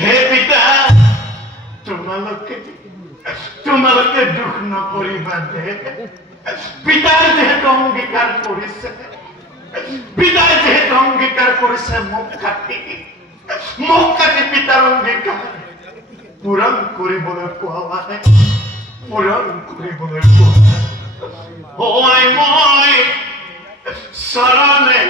হে পিতা তোমালোকে দুঃখ নকৰিবা পিতাই যেহেতু অংগীকাৰ কৰিছে মোক কাটি পিতাৰ অংগীকাৰ পূৰণ কৰিবলৈ কোৱা হয় মই চৰণে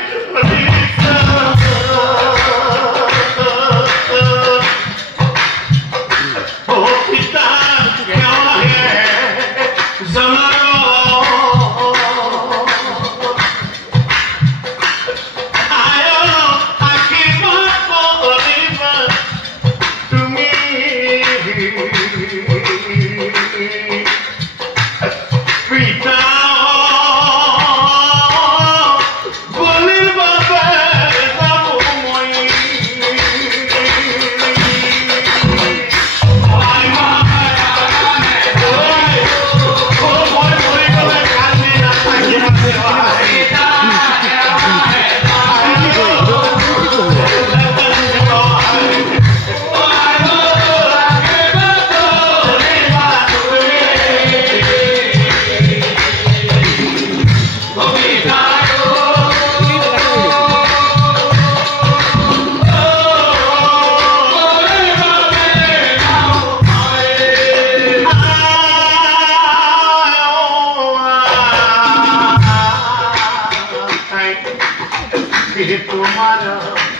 তোমার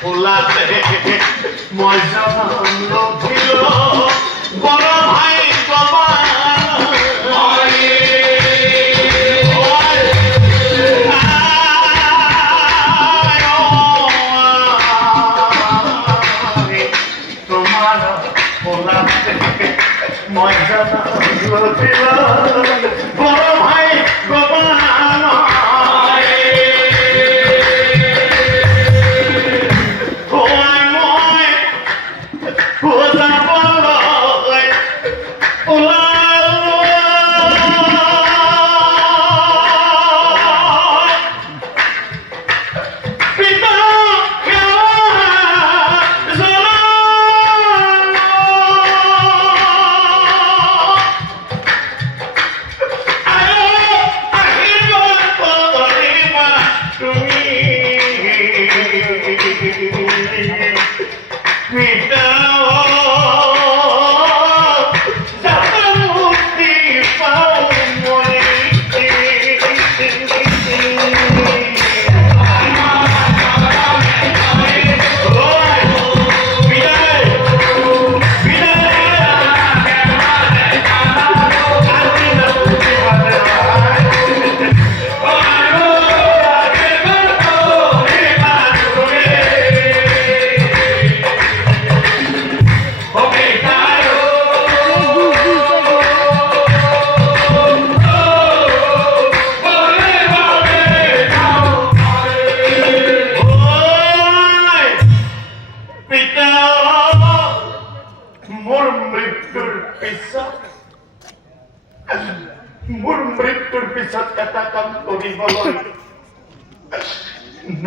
ভোলাতে মই জনম লভিল বড় ভাই তোমার ভোলাতে মই জনম লভিল বড় ভাই I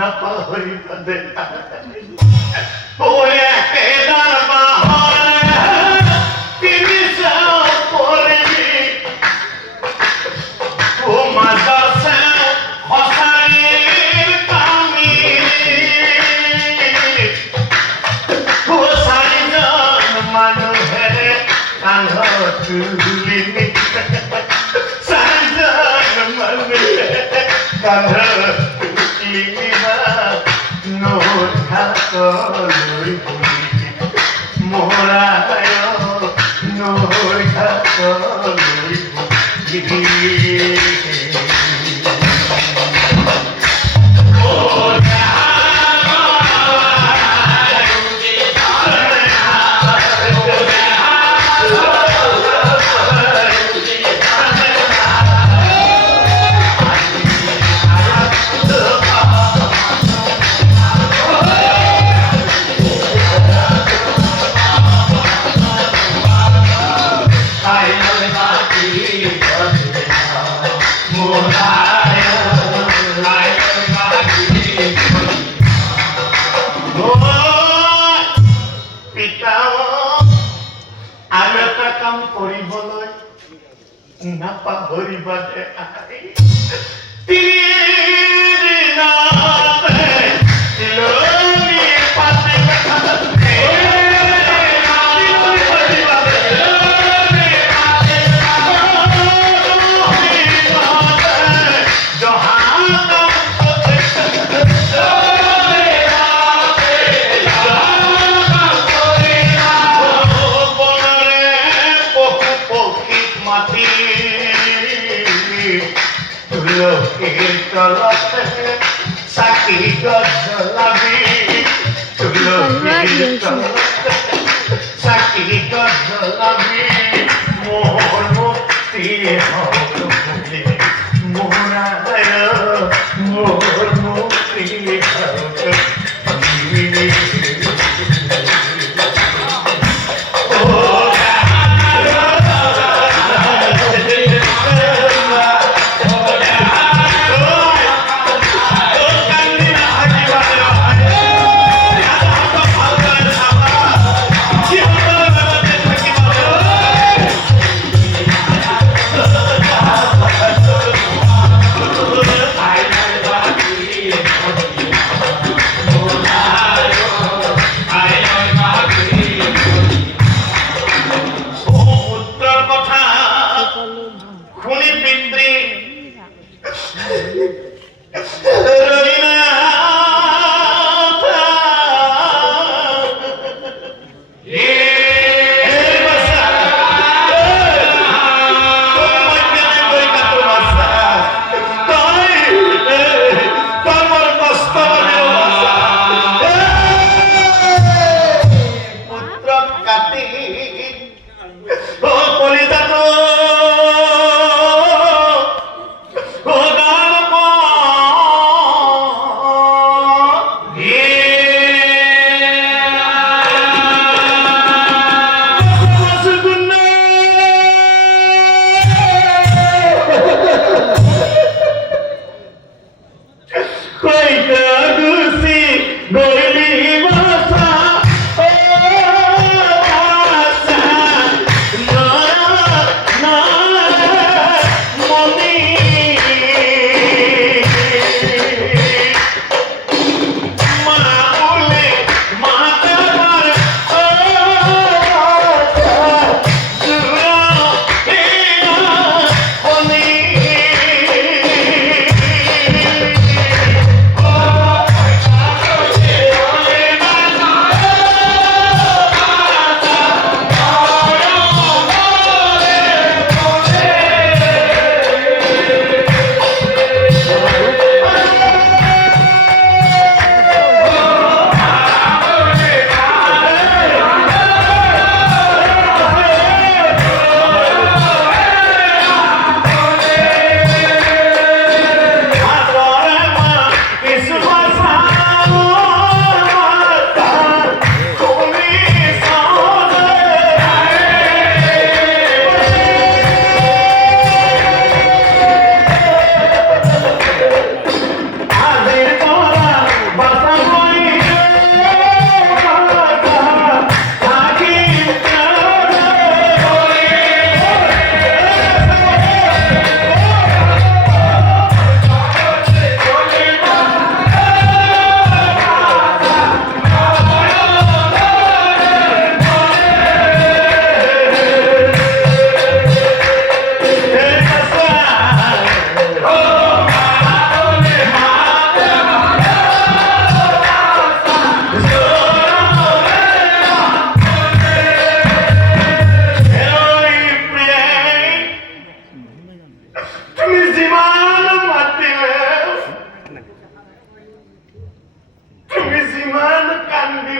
না পাহরি বাদে ওই একেদার বাহার তিনি সব পড়বি ও মাদাসা হসাইর কামি ও সাইজন মানুষের কাঙ্গ তুলিনি সাইজন মানুষের কাঙ্গ তুলিনি নোর খাতলই মোরায় নোর খাতলই আৰু এটা কাম কৰিবলৈ নাপাহৰিবা দে Saki gazalabi, Saki gazalabi, mohor mukti haute, mohoraya, mohor mukti haute.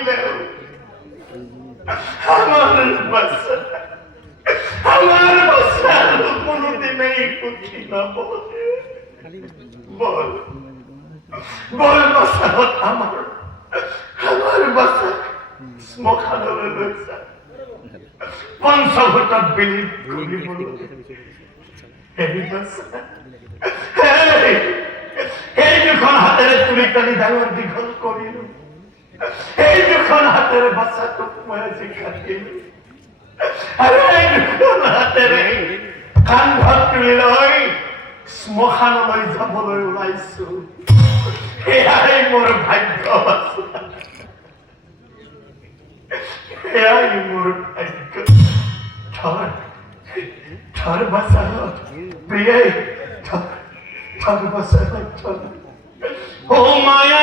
দিলেও আমার বাচ্চা কোনোদিনই খুশি না। বল বল বাচ্চা, আমার বাচ্চা শ্মশানলৈ লৈ যা। পঞ্চভূতত বিলীন কৰিবলৈ। এই দুখন হাতেৰে তুলি তালি ডাঙৰ দীঘল কৰিলো, এই দুখন হাতেৰে বাচ্চাটোক মই আজি কাটিলো, আৰু এই দুখন হাতেৰে কান্ধত তুলি লৈ শ্মশানলৈ যাবলৈ ওলাইছো। এয়াই মোৰ ভাগ্য বাচ্চা, এয়াই মোৰ ভাগ্য। ধৰ বাচ্চা, প্ৰিয়ে ধৰ বাচ্চা, ও মায়া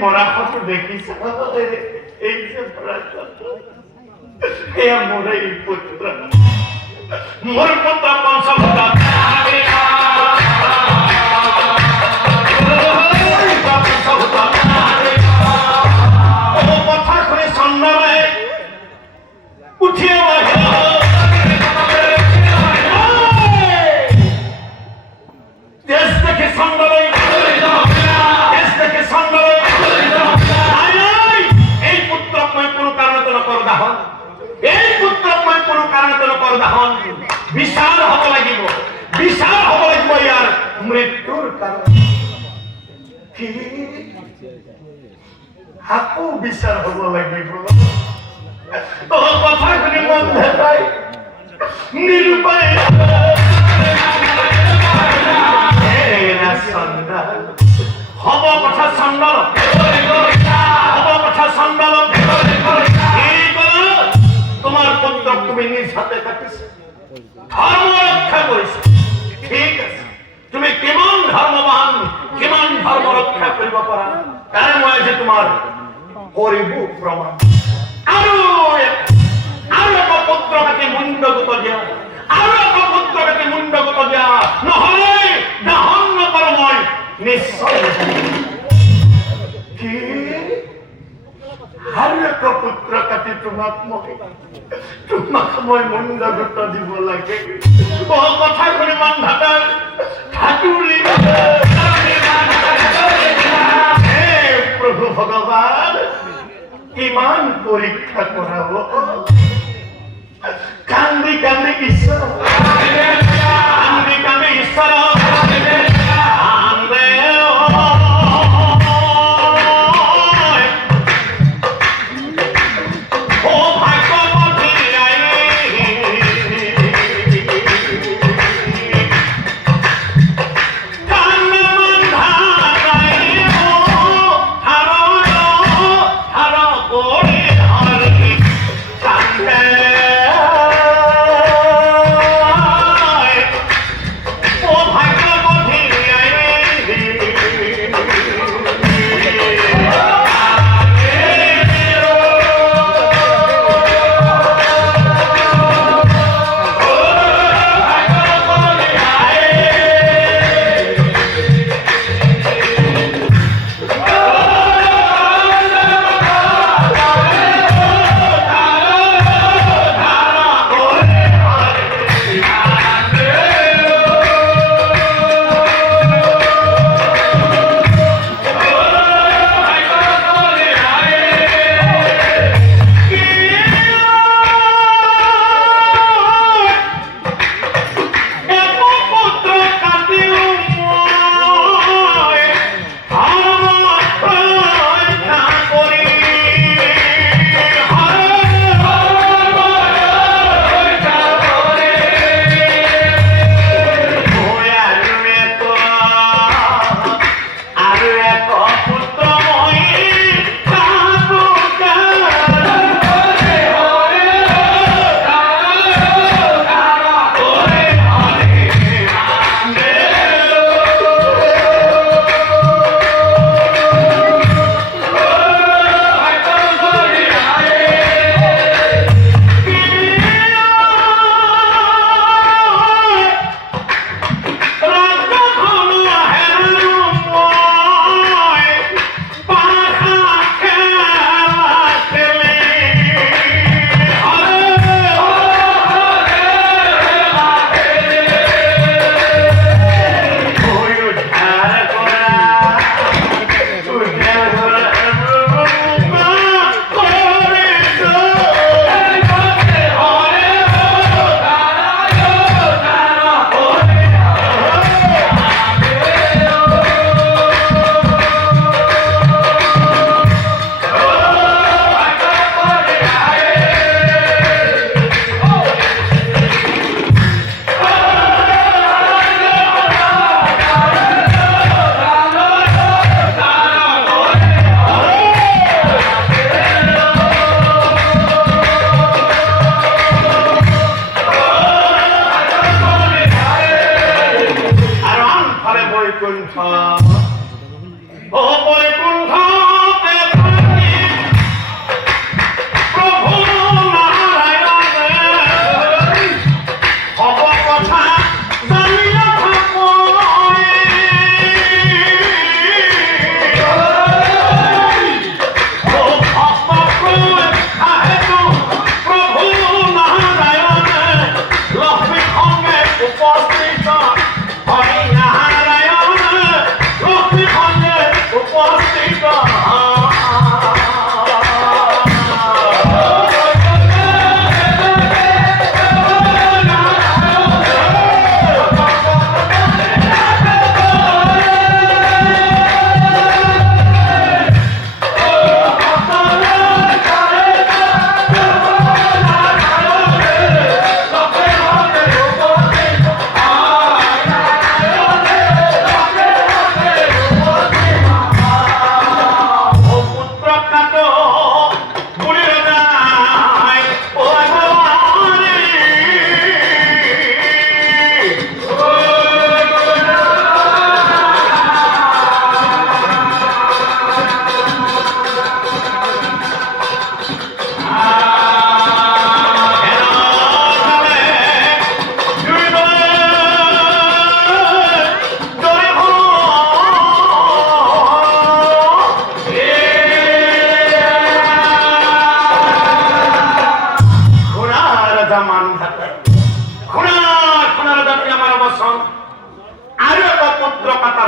মরা ফটো দেখিস এই যে মরা মোরে পুত্র মোর পুত্র বংশভূত কথা শুনে সন্ধ্যায় উঠিয়ে দেশ থেকে সন্ধ্যায় দেশ থেকে সন্ধ্যায় এই পুত্রময় কোনো কারণে তো নকর দাহন এই পুত্রময় কোনো কারণে তো নকর দাহন বিশাল হব লাগিব ইয়ার মৃত্যুর কারণ কি হাকু বিচার হব লাগিব তোর কথা শুনি মন ভেটাই নিরুপায় হব কথা সন্ডল তোমার পুত্র তুমি নিজ হাতে কাটিছে ধর্ম রক্ষা করেছে ঠিক আছে তুমি কেমন ধর্মবান কেমন ধর্ম রক্ষা কৰিব পাৰা তাৰে মই যে তোমাৰ কৰিব প্ৰমাণ আৰু এক পুত্ৰকে মুণ্ডগত দিয়া আৰু এক পুত্ৰকে মুণ্ডগত দিয়া নহলে দহন নকৰ মই নিশ্চয় কি আৰু এক পুত্ৰ কাটি তোমাক মই মুণ্ডগত দিব লাগে কথা শুনি মান ভাতাৰ ঠাকুৰী প্রভু ভগবান ইমান পরীক্ষা করাবো কান্দি কান্দি ঈশ্বর কান্দি কান্দি ঈশ্বর বৈকুণ্ঠ ও বৈকুণ্ঠ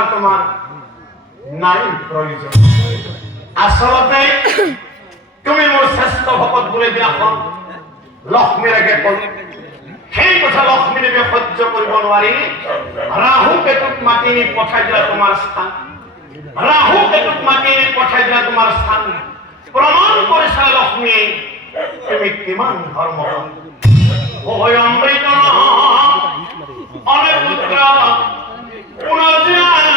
বিচৰাৰ তোমাৰ নাই প্ৰয়োজন আচলতে তুমি মোৰ শ্ৰেষ্ঠ ভকত বুলি দিনাখন লক্ষ্মীৰ আগে কল সেই কথা লক্ষ্মী দেৱীয়ে সহ্য কৰিব নোৱাৰি ৰাহু কেতুক মাতি নি পঠাই দিলা তোমাৰ স্থান ৰাহু কেতুক মাতি নি পঠাই দিলা তোমাৰ স্থান প্ৰমাণ কৰিছা লক্ষ্মী তুমি কিমান ধৰ্ম ওই অমৃত অনেক পুত্র পুনর্জয়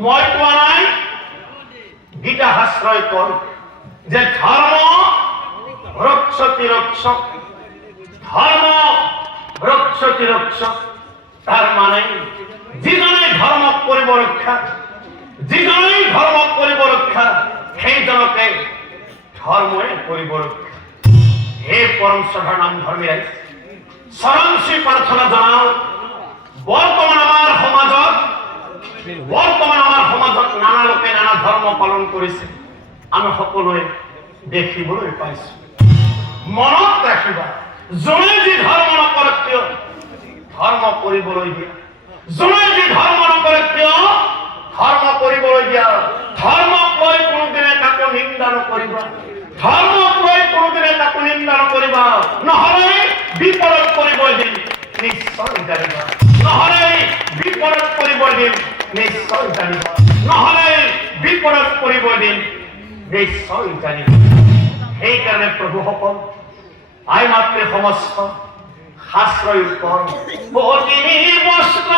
মই কোৱা নাই গীতা শাস্ত্ৰই কয় যে ধৰ্ম ৰক্ষতি ৰক্ষক ধৰ্ম ৰক্ষতি ৰক্ষক তাৰ মানে যিজনে ধৰ্মক কৰিব ৰক্ষা যিজনে ধৰ্মক কৰিব ৰক্ষা সেইজনকে ধৰ্মই কৰিব ৰক্ষা হে পৰম শ্ৰদ্ধা নাম ধৰ্মী ৰাইজ চৰমশ্ৰী প্ৰাৰ্থনা জনাও বৰ্তমান আমাৰ সমাজত নানা লোকে নানা ধৰ্ম পালন কৰিছে আমি সকলোৱে দেখিবলৈ পাইছো মনত ৰাখিবা যোনে যি ধৰ্ম নকৰক কিয় ধৰ্ম কৰিবলৈ দিয়া যোনে যি ধৰ্ম নকৰক কিয় ধৰ্ম কৰিবলৈ দিয়া ধৰ্মক লৈ কোনোদিনে কাকো নিন্দা নকৰিবা ধৰ্মক লৈ কোনোদিনে কাকো নিন্দা নকৰিবা নহলে বিপদত পৰিব দিম নিশ্চয় জানিবা নহলে বিপদত পৰিব দিম নিশ্চয় জানিবা নহলে বিপদত পৰিব দিম নিশ্চয় জানিবা সেইকাৰণে প্ৰভুসকল আই মাতৃ সমস্ত শাস্ত্ৰই কয় বস্ত্ৰ